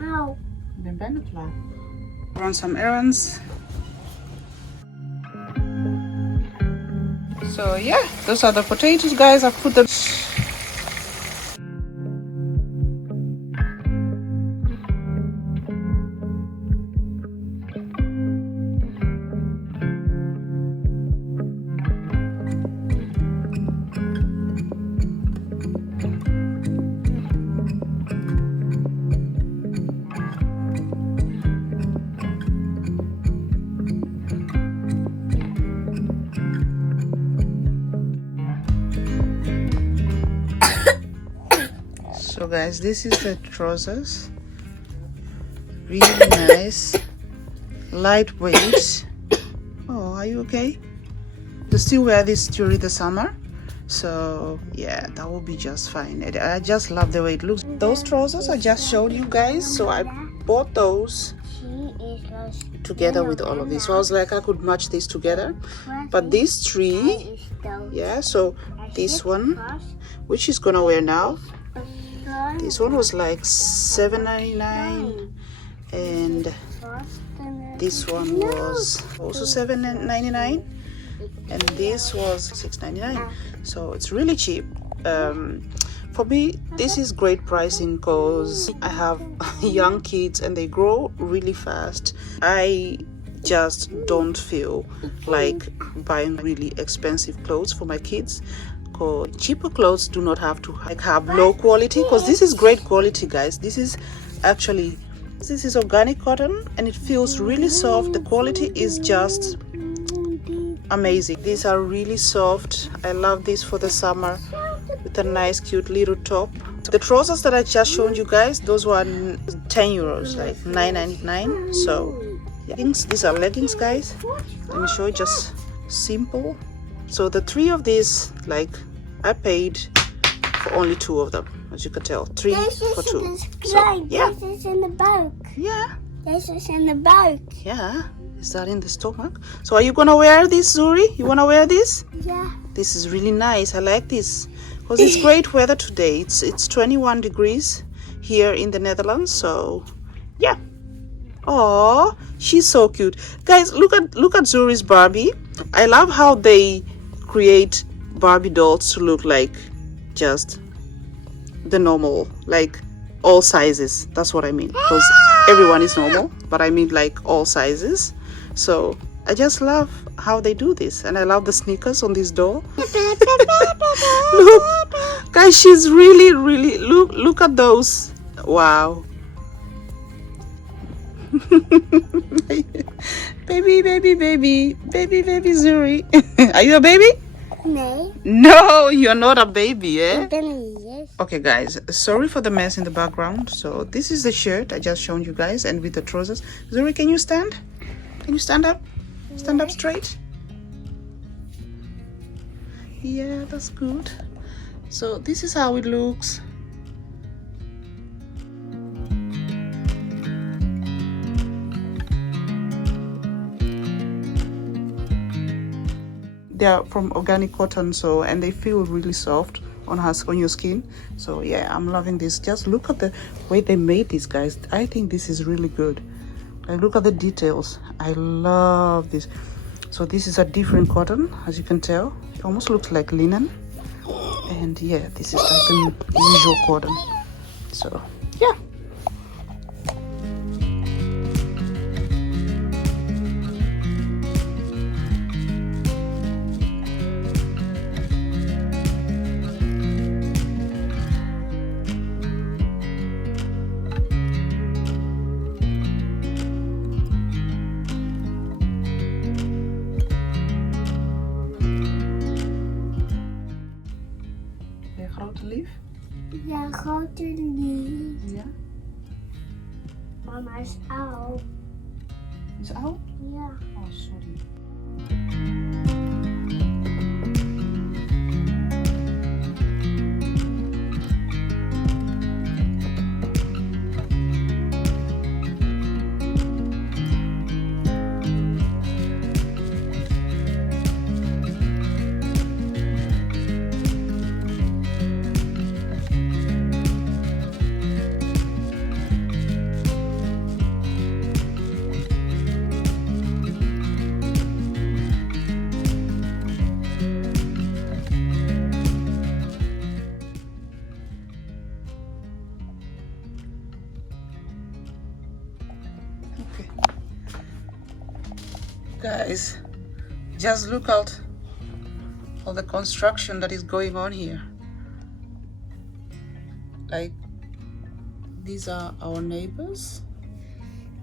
Ow. Ik ben bijna klaar. Run some errands. So yeah, those are the potatoes, guys. I've put them. So guys, this is the trousers. Really nice, lightweight. Oh, are you okay? To still wear this during the summer, so yeah, that will be just fine. I just love the way it looks. Those trousers I just showed you guys, so I bought those together with all of these. So I was like, I could match this together, but these three, yeah, so this one, which she's gonna wear now, this one was like $7.99, and this one was also $7.99, and this was $6.99. So it's really cheap. For me, this is great pricing because I have young kids and they grow really fast. I just don't feel like buying really expensive clothes for my kids. Cheaper clothes do not have to have low quality, because this is great quality, guys. This is organic cotton and it feels really soft. The quality is just amazing. These are really soft. I love this for the summer with a nice cute little top. The trousers that I just showed you guys, those were 10 euros, like $9.99. So leggings, these are leggings, guys. Let me show you, just simple. So the three of these, like, I paid for only two of them, as you can tell. Three for two. So, yeah. This is in the book. Yeah. This is in the book. Yeah. Is that in the stomach? So are you gonna wear this, Zuri? You wanna wear this? Yeah. This is really nice. I like this because it's great weather today. It's 21 degrees here in the Netherlands. So yeah. Oh, she's so cute, guys. Look at Zuri's Barbie. I love how they create Barbie dolls to look like just the normal, like all sizes. That's what I mean, because everyone is normal, but I mean like all sizes. So I just love how they do this, and I love the sneakers on this doll. Look, guys, she's really look at those. Wow. baby Zuri. Are you a baby? No, you're not a baby, eh? Okay, guys, sorry for the mess in the background. So this is the shirt I just shown you guys, and with the trousers. Zuri, can you stand? Can you stand up? Stand up straight. Yeah, that's good. So this is how it looks. They are from organic cotton, so, and they feel really soft on your skin. So yeah, I'm loving this. Just look at the way they made these, guys. I think this is really good. Like, look at the details. I love this. So this is a different cotton, as you can tell. It almost looks like linen. And yeah, this is like the usual cotton. So yeah. Grote lief? Ja, grote lief. Ja. Mama is oud. Is oud? Ja. Oh, sorry. Guys, just look out all the construction that is going on here. Like, these are our neighbors.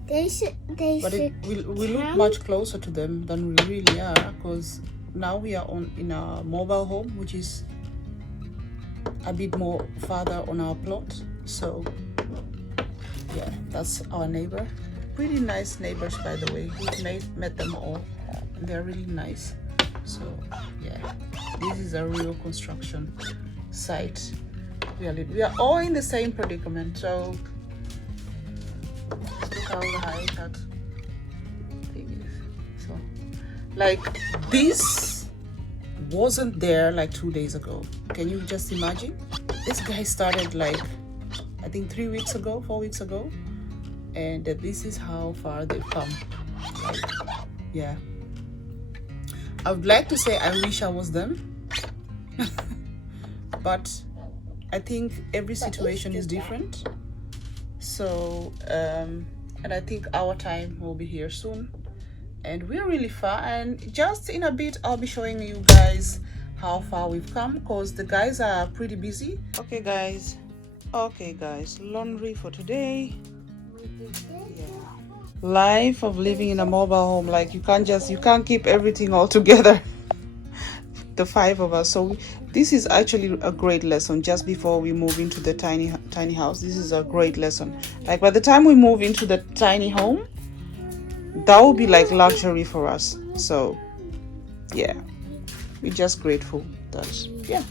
They should We look much closer to them than we really are, because now we are in a mobile home, which is a bit more farther on our plot. So yeah, that's our neighbor. Pretty nice neighbors, by the way. We've met them all. They're really nice. So yeah, this is a real construction site. We are all in the same predicament. So look how high that thing is. So like, this wasn't there like 2 days ago. Can you just imagine? This guy started like, I think 4 weeks ago, and this is how far they've come. Like, yeah, I would like to say I wish I was them, but I think every situation is different. So and I think our time will be here soon, and we're really far, and just in a bit I'll be showing you guys how far we've come, because the guys are pretty busy. Okay guys, laundry for today. Yeah. Life of living in a mobile home, like you can't keep everything all together. The 5 of us. So this is actually a great lesson. Just before we move into the tiny house, this is a great lesson. Like, by the time we move into the tiny home, that will be like luxury for us. So yeah, we're just grateful that, yeah,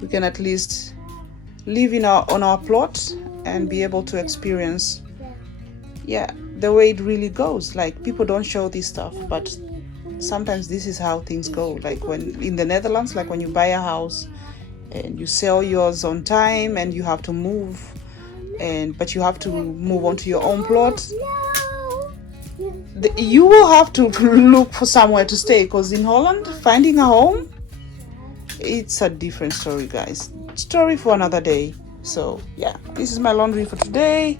we can at least live on our plot and be able to experience, yeah, the way it really goes. Like, people don't show this stuff, but sometimes this is how things go. Like, when in the Netherlands, like when you buy a house and you sell yours on time and you have to move, but you have to move onto your own plot, you will have to look for somewhere to stay, because in Holland, finding a home, it's a different story, guys. Story for another day. So yeah, this is my laundry for today.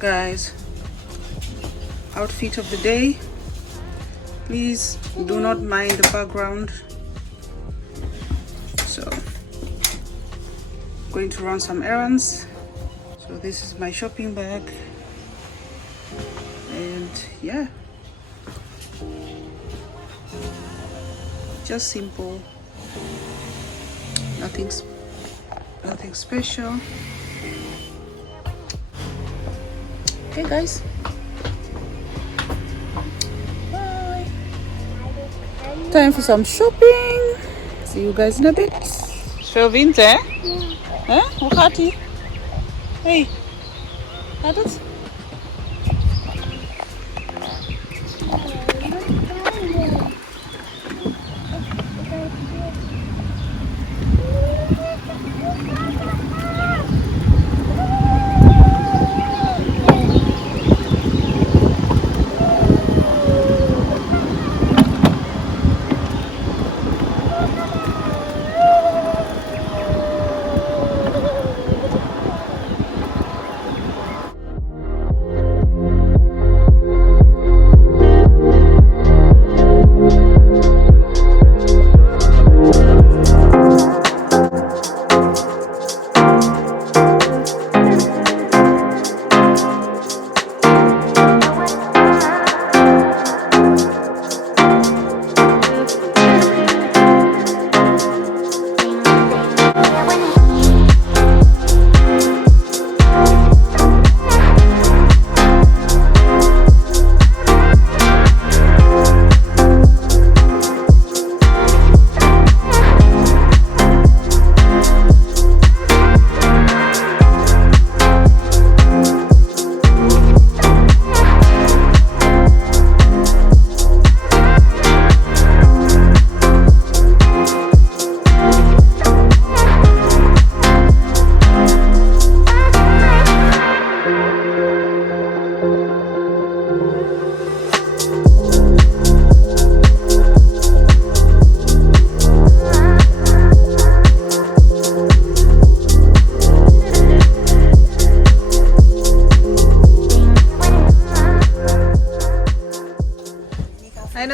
Guys, outfit of the day. Please do not mind the background. So, going to run some errands. So this is my shopping bag, and yeah, just simple, nothing special. Okay guys, bye. Time for some shopping. See you guys in a bit. Veel wind, hè? Hoe gaat ie? Hey, gaat het?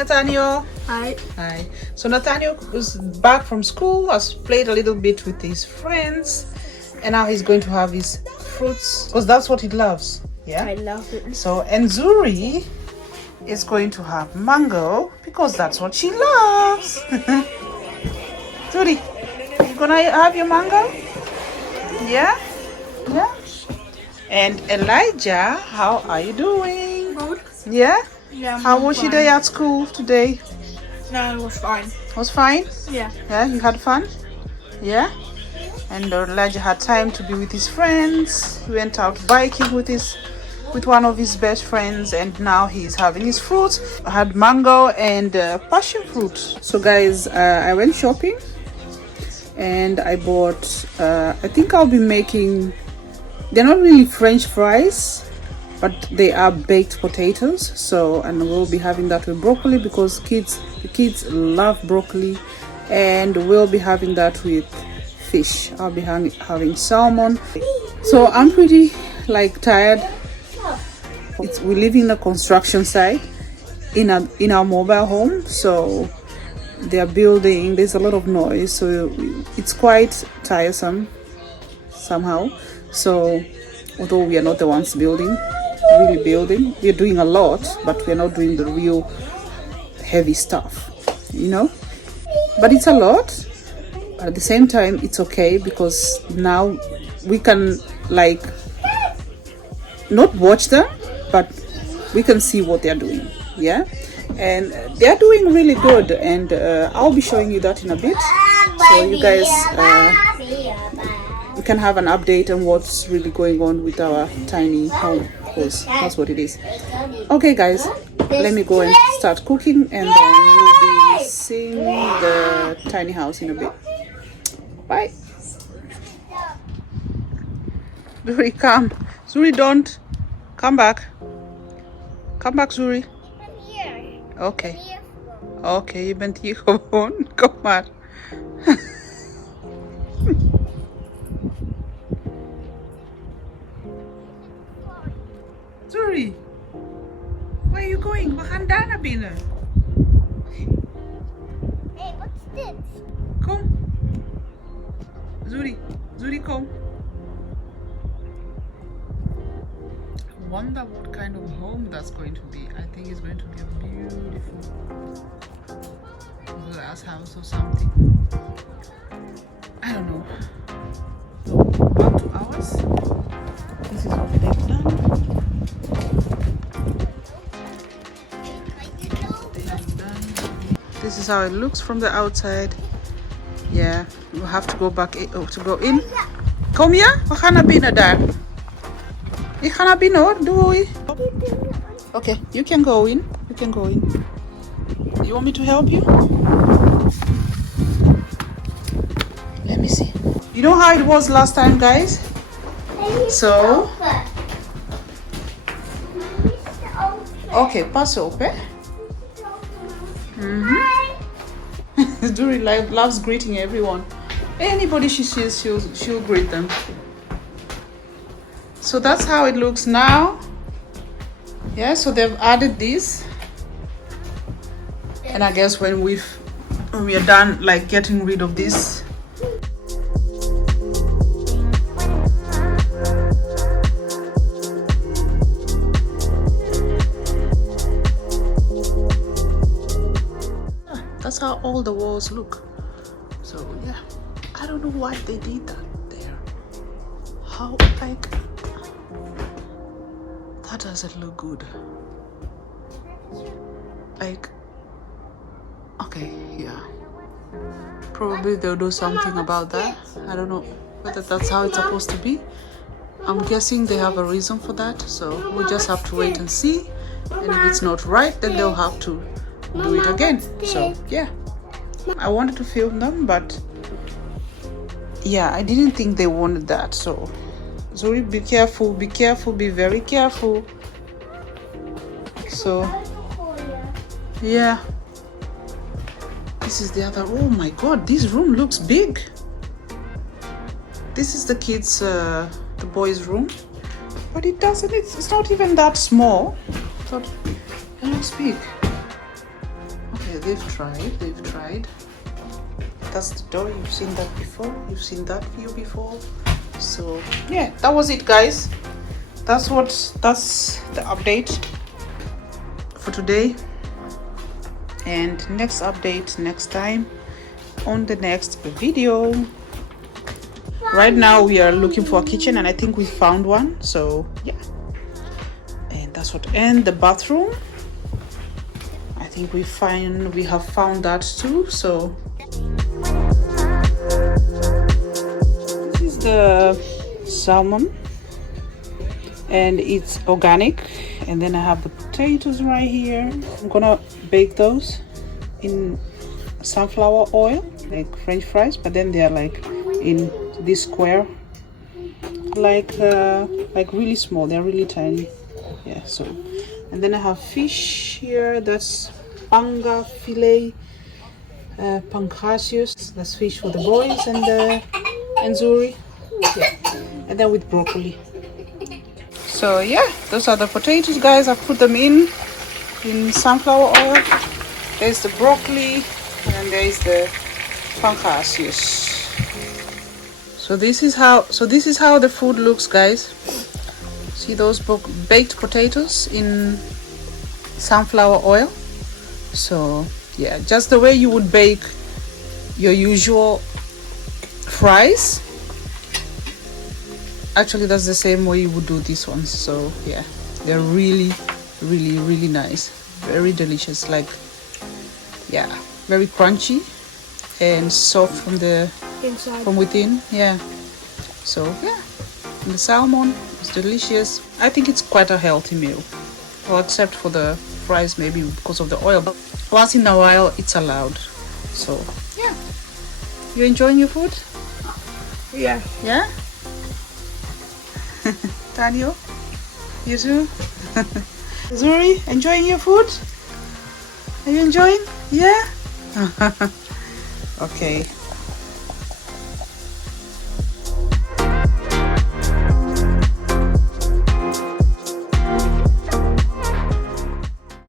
Nathaniel. Hi. Hi. So Nathaniel is back from school, has played a little bit with his friends, and now he's going to have his fruits because that's what he loves. Yeah. I love it. So, and Zuri is going to have mango because that's what she loves. Zuri, you gonna have your mango? Yeah? Yeah? And Elijah, how are you doing? Good. Yeah? Yeah. How was your day at school today? No, it was fine. Was fine? Yeah. Yeah, you had fun? Yeah? And Elijah had time to be with his friends. He went out biking with one of his best friends, and now he's having his fruits. I had mango and passion fruit. So guys, I went shopping and I bought I think I'll be making, they're not really French fries, but they are baked potatoes. So, and we'll be having that with broccoli because the kids love broccoli, and we'll be having that with fish. I'll be having salmon. So I'm pretty tired. We live in a construction site in our mobile home, so they are building. There's a lot of noise, so it's quite tiresome somehow. So although we are not the ones really building, we're doing a lot, but we're not doing the real heavy stuff, but it's a lot. But at the same time, it's okay because now we can not watch them, but we can see what they're doing. Yeah, and they're doing really good, and I'll be showing you that in a bit, so you guys we can have an update on what's really going on with our tiny home, because that's what it is. Okay guys, let me go and start cooking, and then you'll be seeing the tiny house in a bit. Bye. Zuri, come. Zuri, don't. Come back. Come back, Zuri. I'm here. Okay. Okay, je bent hier gewoon. Kom maar. Zuri, where are you going? We gaan daar naar binnen. Hey, what's this? Kom. Zuri, kom. I wonder what kind of home that's going to be. I think it's going to be a beautiful glass house or something. I don't know. So, back to ours. This is what they've done. This is how it looks from the outside. Yeah, we'll have to go back to go in. Kom je? We gaan naar binnen daar. Ik ga naar binnen hoor, doei. Okay, you can go in. You can go in. You want me to help you? Let me see. You know how it was last time, guys? So, okay, pas op, hè? Zuri loves greeting everyone. Anybody she sees, she'll greet them. So that's how it looks now. Yeah, so they've added this, and I guess when we are done getting rid of this, that's how all the walls look. So yeah, I don't know why they did that there. How that doesn't look good. Okay, yeah. Probably they'll do something about that. I don't know whether that's how it's supposed to be. I'm guessing they have a reason for that, so we'll just have to wait and see. And if it's not right, then they'll have to do it again. So yeah, I wanted to film them, but yeah, I didn't think they wanted that. So Zuri, be careful, be very careful. So yeah, this is the other. Oh my god, this room looks big. This is the kids the boys room, but it doesn't, it's not even that small. I thought it looks big. they've tried. That's the door. You've seen that before. You've seen that view before. So yeah, that was it, guys. That's the update for today. And next update next time on the next video. Right now we are looking for a kitchen, and I think we found one. So yeah, and that's what. And the bathroom, I think we have found that too. So this is the salmon, and it's organic. And then I have the potatoes right here. I'm gonna bake those in sunflower oil, like French fries, but then they're like in this square, like really small. They're really tiny. Yeah. So, and then I have fish here. That's panga fillet, pancasius. That's fish for the boys, and Zuri. Yeah. And then with broccoli. So yeah, those are the potatoes, guys. I've put them in sunflower oil. There's the broccoli, and there's the pancasius. So this is how the food looks, guys. See those baked potatoes in sunflower oil. So yeah, just the way you would bake your usual fries. Actually, that's the same way you would do these ones. So yeah, they're really nice, very delicious. Like, yeah, very crunchy and soft from the inside, from within. Yeah. So yeah, and the salmon is delicious. I think it's quite a healthy meal, well, except for the fries, maybe because of the oil. But once in a while, it's allowed. So yeah, you enjoying your food? Yeah. Yeah. Nathaniel, you too? Zuri, enjoying your food? Are you enjoying? Yeah? Okay,